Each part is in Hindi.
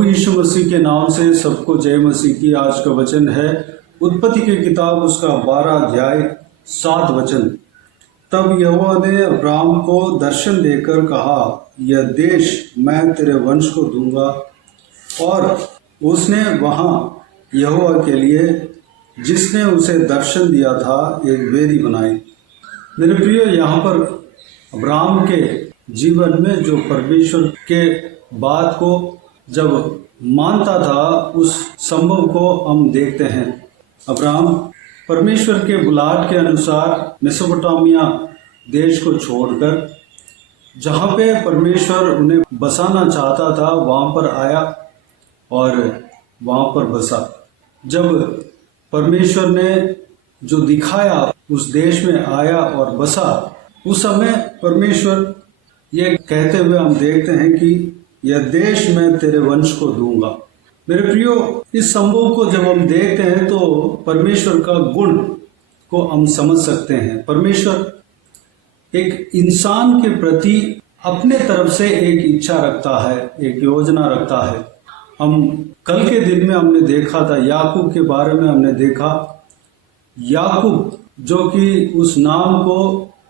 प्रभु यीशु मसीह के नाम से सबको जय मसीह की। आज का वचन है उत्पत्ति की किताब उसका 12 अध्याय 7 वचन। तब यहोवा ने अब्राम को दर्शन देकर कहा, यह देश मैं तेरे वंश को दूंगा। और उसने वहां यहोवा के लिए, जिसने उसे दर्शन दिया था, एक वेदी बनाई। मेरे प्रियो, यहाँ पर अब्राम के जीवन में जो परमेश्वर के बात को जब मानता था, उस संभव को हम देखते हैं। अब्राम परमेश्वर के बुलाहट के अनुसार मेसोपोटामिया देश को छोड़कर जहाँ पे परमेश्वर उन्हें बसाना चाहता था वहाँ पर आया और वहाँ पर बसा। जब परमेश्वर ने जो दिखाया उस देश में आया और बसा, उस समय परमेश्वर ये कहते हुए हम देखते हैं कि यह देश मैं तेरे वंश को दूंगा। मेरे प्रियो, इस संभव को जब हम देखते हैं तो परमेश्वर का गुण को हम समझ सकते हैं। परमेश्वर एक इंसान के प्रति अपने तरफ से एक इच्छा रखता है, एक योजना रखता है। हम कल के दिन में हमने देखा था, याकूब के बारे में हमने देखा। याकूब जो कि उस नाम को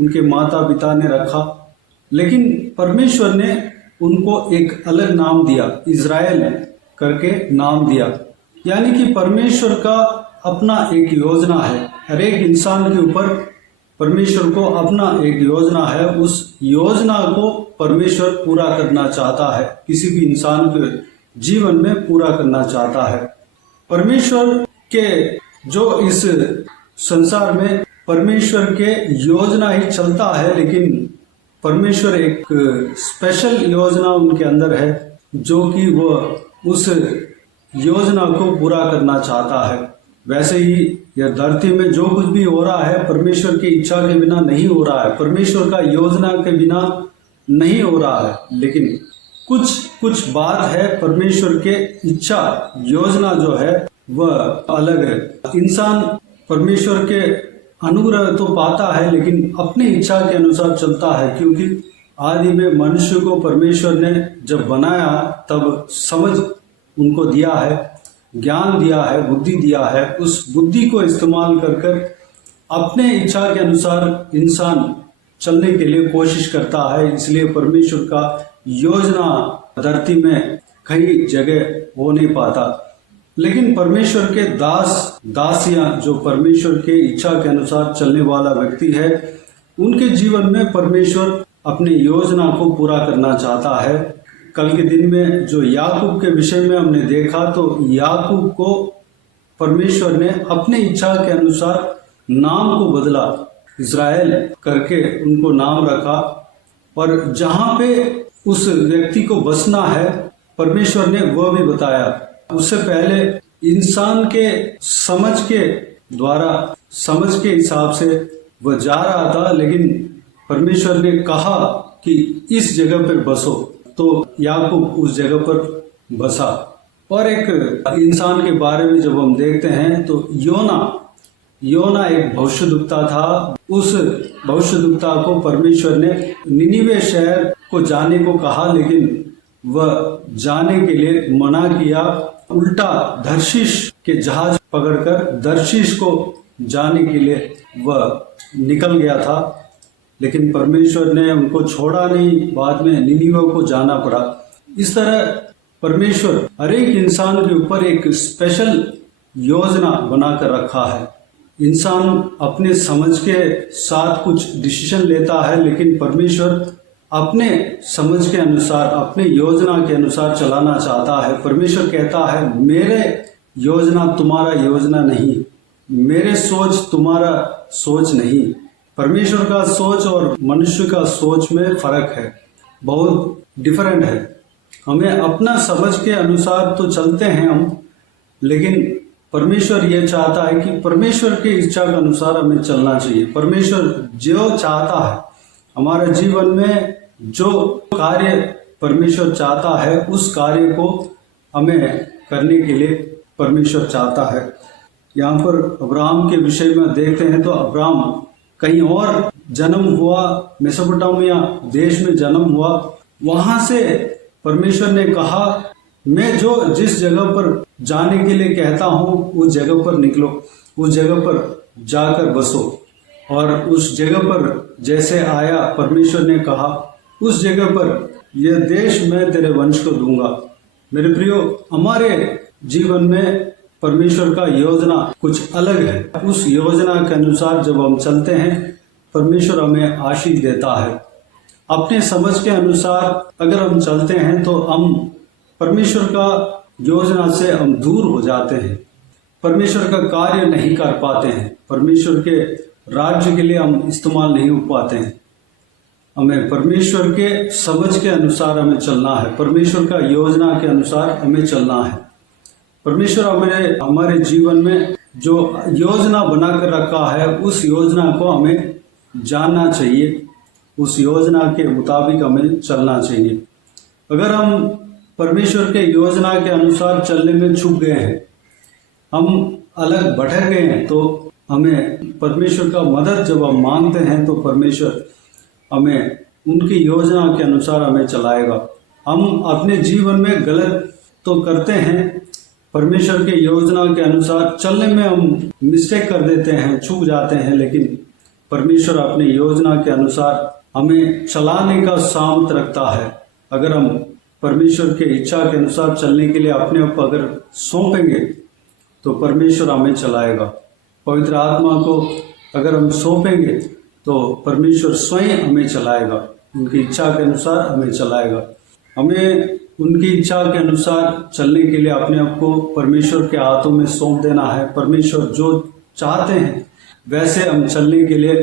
उनके माता पिता ने रखा, लेकिन परमेश्वर ने उनको एक अलग नाम दिया, इज़राइल करके नाम दिया। यानी कि परमेश्वर का अपना एक योजना है। हर एक इंसान के ऊपर परमेश्वर को अपना एक योजना है। उस योजना को परमेश्वर पूरा करना चाहता है, किसी भी इंसान के जीवन में पूरा करना चाहता है। परमेश्वर के जो इस संसार में परमेश्वर के योजना ही चलता है, लेकिन परमेश्वर एक स्पेशल योजना उनके अंदर है जो कि वह उस योजना को पूरा करना चाहता है। वैसे ही यह धरती में जो कुछ भी हो रहा है परमेश्वर की इच्छा के बिना नहीं हो रहा है, परमेश्वर का योजना के बिना नहीं हो रहा है। लेकिन कुछ बात है, परमेश्वर के इच्छा योजना जो है वह अलग है। इंसान परमेश्वर के अनुग्रह तो पाता है, लेकिन अपनी इच्छा के अनुसार चलता है, क्योंकि आदि में मनुष्य को परमेश्वर ने जब बनाया तब समझ उनको दिया है, ज्ञान दिया है, बुद्धि दिया है। उस बुद्धि को इस्तेमाल कर अपने इच्छा के अनुसार इंसान चलने के लिए कोशिश करता है। इसलिए परमेश्वर का योजना धरती में कई जगह हो नहीं पाता। लेकिन परमेश्वर के दासियां जो परमेश्वर के इच्छा के अनुसार चलने वाला व्यक्ति है, उनके जीवन में परमेश्वर अपनी योजना को पूरा करना चाहता है। कल के दिन में जो याकूब के विषय में हमने देखा, तो याकूब को परमेश्वर ने अपनी इच्छा के अनुसार नाम को बदला, इज़राइल करके उनको नाम रखा। और जहाँ पे उस व्यक्ति को बसना है परमेश्वर ने वह भी बताया। उससे पहले इंसान के समझ के द्वारा, समझ के हिसाब से वह जा रहा था, लेकिन परमेश्वर ने कहा कि इस जगह पर बसो, तो याकूब उस जगह पर बसा। और एक इंसान के बारे में जब हम देखते हैं तो योना एक भविष्यद्वक्ता था। उस भविष्यद्वक्ता को परमेश्वर ने निनिवे शहर को जाने को कहा, लेकिन वह जाने के लिए मना किया। उल्टा धर्शीश के जहाज पकड़कर धर्शीश को जाने के लिए वह निकल गया था, लेकिन परमेश्वर ने उनको छोड़ा नहीं, बाद में निनिवे को जाना पड़ा। इस तरह परमेश्वर हर एक इंसान के ऊपर एक स्पेशल योजना बनाकर रखा है। इंसान अपने समझ के साथ कुछ डिसीजन लेता है, लेकिन परमेश्वर अपने समझ के अनुसार, अपने योजना के अनुसार चलाना चाहता है। परमेश्वर कहता है, मेरे योजना तुम्हारा योजना नहीं, मेरे सोच तुम्हारा सोच नहीं। परमेश्वर का सोच और मनुष्य का सोच में फर्क है, बहुत डिफरेंट है। हमें अपना समझ के अनुसार तो चलते हैं हम, लेकिन परमेश्वर ये चाहता है कि परमेश्वर की इच्छा के अनुसार हमें चलना चाहिए। परमेश्वर जो चाहता है हमारे जीवन में, जो कार्य परमेश्वर चाहता है, उस कार्य को हमें करने के लिए परमेश्वर चाहता है। यहाँ पर अब्राहम के विषय में देखते हैं तो अब्राहम कहीं और जन्म हुआ, मेसोपोटामिया देश में जन्म हुआ। वहां से परमेश्वर ने कहा मैं जो जिस जगह पर जाने के लिए कहता हूँ उस जगह पर निकलो, उस जगह पर जाकर बसो। और उस जगह पर जैसे आया परमेश्वर ने कहा उस जगह पर यह देश मैं तेरे वंश को दूंगा। मेरे प्रियो, हमारे जीवन में परमेश्वर का योजना कुछ अलग है। उस योजना के अनुसार जब हम चलते हैं परमेश्वर हमें आशीष देता है। अपने समझ के अनुसार अगर हम चलते हैं तो हम परमेश्वर का योजना से हम दूर हो जाते हैं, परमेश्वर का कार्य नहीं कर पाते हैं, परमेश्वर के राज्य के लिए हम इस्तेमाल नहीं हो पाते हैं। हमें परमेश्वर के समझ के अनुसार हमें चलना है, परमेश्वर का योजना के अनुसार हमें चलना है। परमेश्वर हमारे जीवन में जो योजना बनाकर रखा है उस योजना को हमें जानना चाहिए, उस योजना के मुताबिक हमें चलना चाहिए। अगर हम परमेश्वर के योजना के अनुसार चलने में चूक गए हैं, हम अलग भटक गए हैं, तो हमें परमेश्वर का मदद जब हम मांगते हैं तो परमेश्वर हमें उनकी योजना के अनुसार हमें चलाएगा। हम अपने जीवन में गलत तो करते हैं, परमेश्वर के योजना के अनुसार चलने में हम मिस्टेक कर देते हैं, चूक जाते हैं, लेकिन परमेश्वर अपनी योजना के अनुसार हमें चलाने का सामर्थ रखता है। अगर हम परमेश्वर के इच्छा के अनुसार चलने के लिए अपने आप अगर सौंपेंगे तो परमेश्वर हमें चलाएगा। पवित्र आत्मा को अगर हम सौंपेंगे तो परमेश्वर स्वयं हमें चलाएगा, उनकी इच्छा के अनुसार हमें चलाएगा। हमें उनकी इच्छा के अनुसार चलने के लिए अपने आप को परमेश्वर के हाथों में सौंप देना है। परमेश्वर जो चाहते हैं वैसे हम चलने के लिए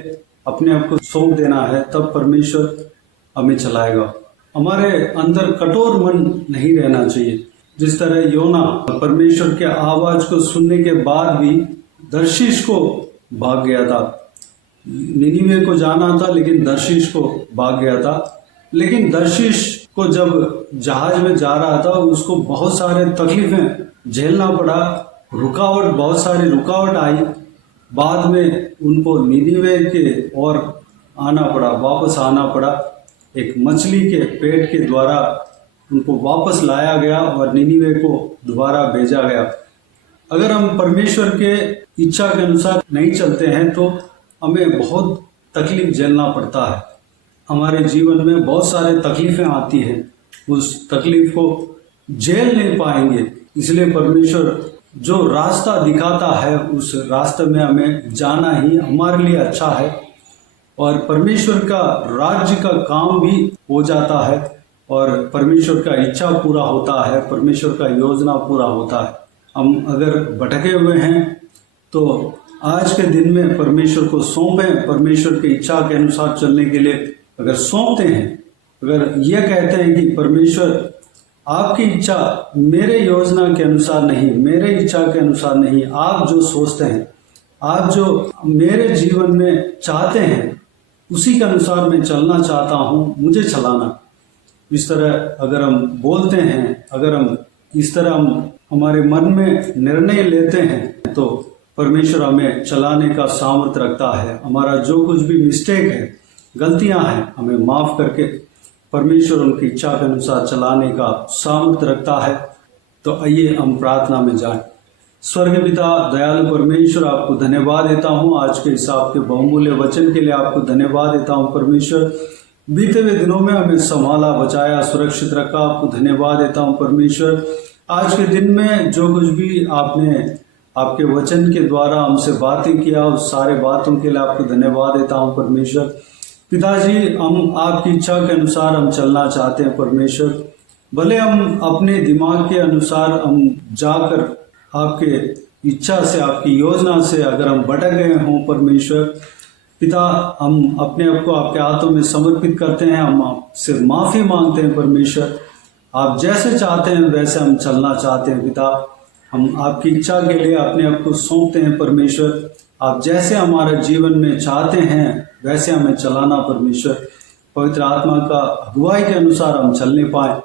अपने आप को सौंप देना है, तब परमेश्वर हमें चलाएगा। हमारे अंदर कठोर मन नहीं रहना चाहिए। जिस तरह योना परमेश्वर के आवाज को सुनने के बाद भी दर्शीश को भाग गया था, निनीवे को जाना था लेकिन दर्शीश को भाग गया था। लेकिन दर्शीश को जब जहाज में जा रहा था उसको बहुत सारे तकलीफें झेलना पड़ा, बहुत सारी रुकावट आई। बाद में उनको निनीवे के और आना पड़ा, वापस आना पड़ा। एक मछली के पेट के द्वारा उनको वापस लाया गया और निनीवे को दोबारा भेजा गया। अगर हम परमेश्वर के इच्छा के अनुसार नहीं चलते हैं तो हमें बहुत तकलीफ झेलना पड़ता है। हमारे जीवन में बहुत सारे तकलीफें आती हैं, उस तकलीफ को झेल नहीं पाएंगे। इसलिए परमेश्वर जो रास्ता दिखाता है उस रास्ते में हमें जाना ही हमारे लिए अच्छा है और परमेश्वर का राज्य का काम भी हो जाता है और परमेश्वर का इच्छा पूरा होता है, परमेश्वर का योजना पूरा होता है। हम अगर भटके हुए हैं तो आज के दिन में परमेश्वर को सौंपें, परमेश्वर की इच्छा के अनुसार चलने के लिए अगर सौंपते हैं, अगर ये कहते हैं कि परमेश्वर आपकी इच्छा मेरे योजना के अनुसार नहीं, मेरे इच्छा के अनुसार नहीं, आप जो सोचते हैं, आप जो मेरे जीवन में चाहते हैं उसी के अनुसार मैं चलना चाहता हूँ, मुझे चलाना। इस तरह अगर हम बोलते हैं, अगर हम इस तरह हमारे मन में निर्णय लेते हैं तो परमेश्वर हमें चलाने का सामर्थ्य रखता है। हमारा जो कुछ भी मिस्टेक है, गलतियां हैं, हमें माफ करके परमेश्वर उनकी इच्छा के अनुसार चलाने का सामर्थ्य रखता है। तो आइए हम प्रार्थना में जाएं। स्वर्ग पिता दयालु परमेश्वर, आपको धन्यवाद देता हूँ आज के इस आपके बहुमूल्य वचन के लिए। आपको धन्यवाद देता हूँ परमेश्वर, बीते हुए दिनों में हमें संभाला, बचाया, सुरक्षित रखा। आपको धन्यवाद देता हूँ परमेश्वर, आज के दिन में जो कुछ भी आपने आपके वचन के द्वारा हमसे बातें किया उस सारे बातों के लिए आपको धन्यवाद देता हूँ परमेश्वर। पिताजी, हम आपकी इच्छा के अनुसार हम चलना चाहते हैं परमेश्वर। भले हम अपने दिमाग के अनुसार हम जाकर आपके इच्छा से, आपकी योजना से अगर हम भटक गए हों परमेश्वर पिता, हम अपने आप को आपके हाथों में समर्पित करते हैं। हम आपसे माफ़ी मांगते हैं परमेश्वर। आप जैसे चाहते हैं वैसे हम चलना चाहते हैं पिता। हम आपकी इच्छा के लिए अपने आप को सौंपते हैं परमेश्वर। आप जैसे हमारे जीवन में चाहते हैं वैसे हमें चलाना परमेश्वर। पवित्र आत्मा का अगुवाई के अनुसार हम चलने पाए।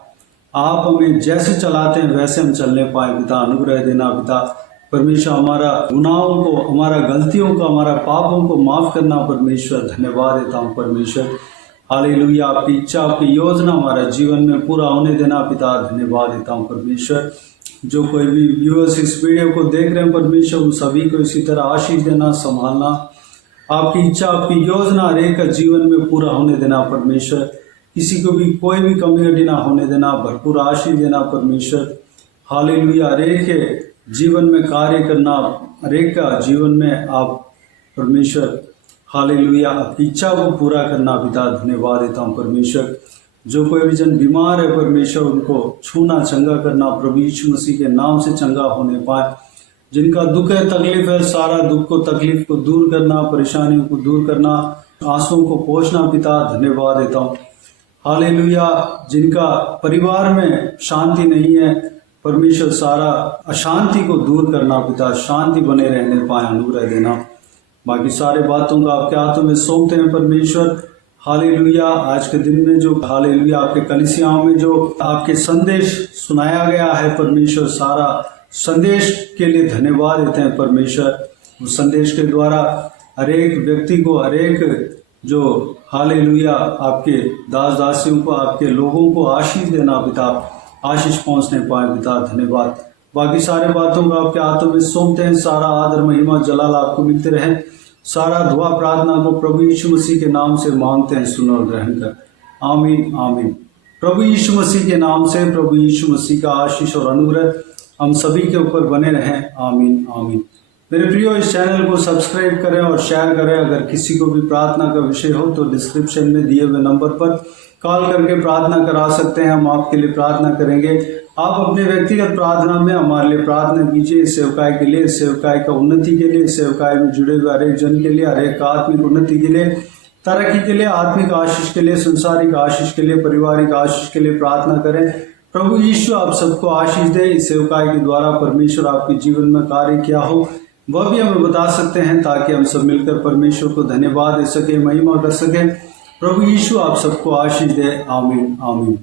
आप हमें जैसे चलाते हैं वैसे हम चलने पाए पिता। अनुग्रह देना पिता परमेश्वर। हमारा गुनाहों को, हमारा गलतियों को, हमारा पापों को माफ करना परमेश्वर। धन्यवाद देता हूँ परमेश्वर। हालेलुया। आपकी इच्छा, आपकी योजना हमारे जीवन में पूरा होने देना पिता, धन्यवाद देता हूँ परमेश्वर। जो कोई भी व्यूअर्स इस वीडियो को देख रहे हैं परमेश्वर, उन सभी को इसी तरह आशीष देना, संभालना, आपकी इच्छा, आपकी योजना हर एक का जीवन में पूरा होने देना परमेश्वर। किसी को भी कोई भी कमी ना होने देना, भरपूर आशीष देना परमेश्वर। हालेलुया। हर एक के जीवन में कार्य करना, हर एक का जीवन में आप परमेश्वर हालेलुया आपकी इच्छा को पूरा करना पिता, धन्यवाद देता हूँ परमेश्वर। जो कोई भी जन बीमार है परमेश्वर, उनको छूना, चंगा करना, प्रभु यीशु मसीह के नाम से चंगा होने पाए। जिनका दुख है, तकलीफ है, सारा दुख को, तकलीफ को दूर करना, परेशानियों को दूर करना, आंसुओं को पोंछना पिता, धन्यवाद देता हूँ। हालेलुया। जिनका परिवार में शांति नहीं है परमेश्वर, सारा अशांति को दूर करना पिता, शांति बने रहने पाए, अनुग्रह देना। बाकी सारे बातों को आपके हाथों में सौंपते हैं परमेश्वर। हालेलुया। आज के दिन में जो हालेलुया आपके कलीसियाओं में जो आपके संदेश सुनाया गया है परमेश्वर, सारा संदेश के लिए धन्यवाद देते हैं परमेश्वर। उस संदेश के द्वारा हर एक व्यक्ति को, हर एक जो हालेलुया आपके दास दासियों को, आपके लोगों को आशीष देना पिता, आशीष पहुंचने पाए पिता, धन्यवाद। बाकी सारे बातों को आपके हाथों में सौंपते हैं। सारा आदर, महिमा, जलाल आपको मिलते रहे। सारा दुआ प्रार्थना को प्रभु यीशु मसीह के नाम से मांगते हैं, सुनो और ग्रहण कर। आमीन आमीन। प्रभु यीशु मसीह के नाम से, प्रभु यीशु मसीह का आशीष और अनुग्रह हम सभी के ऊपर बने रहें। आमीन आमीन। मेरे प्रियो, इस चैनल को सब्सक्राइब करें और शेयर करें। अगर किसी को भी प्रार्थना का विषय हो तो डिस्क्रिप्शन में दिए हुए नंबर पर कॉल करके प्रार्थना करा सकते हैं। हम आपके लिए प्रार्थना करेंगे। आप अपने व्यक्तिगत प्रार्थना में हमारे लिए प्रार्थना कीजिए, सेवकाई के लिए, सेवकाई का उन्नति के लिए, सेवकाई में जुड़े हुए हर एक जन के लिए, हर एक आत्मिक उन्नति के लिए, तरक्की के लिए, आत्मिक आशीष के लिए, संसारिक आशीष के लिए, पारिवारिक आशीष के लिए प्रार्थना करें। प्रभु यीशु आप सबको आशीष दे। इस सेवकाई के द्वारा परमेश्वर आपके जीवन में कार्य क्या हो वह भी हमें बता सकते हैं, ताकि हम सब मिलकर परमेश्वर को धन्यवाद दे सके, महिमा कर सके। प्रभु यीशु आप सबको आशीष दे। आमीन आमीन।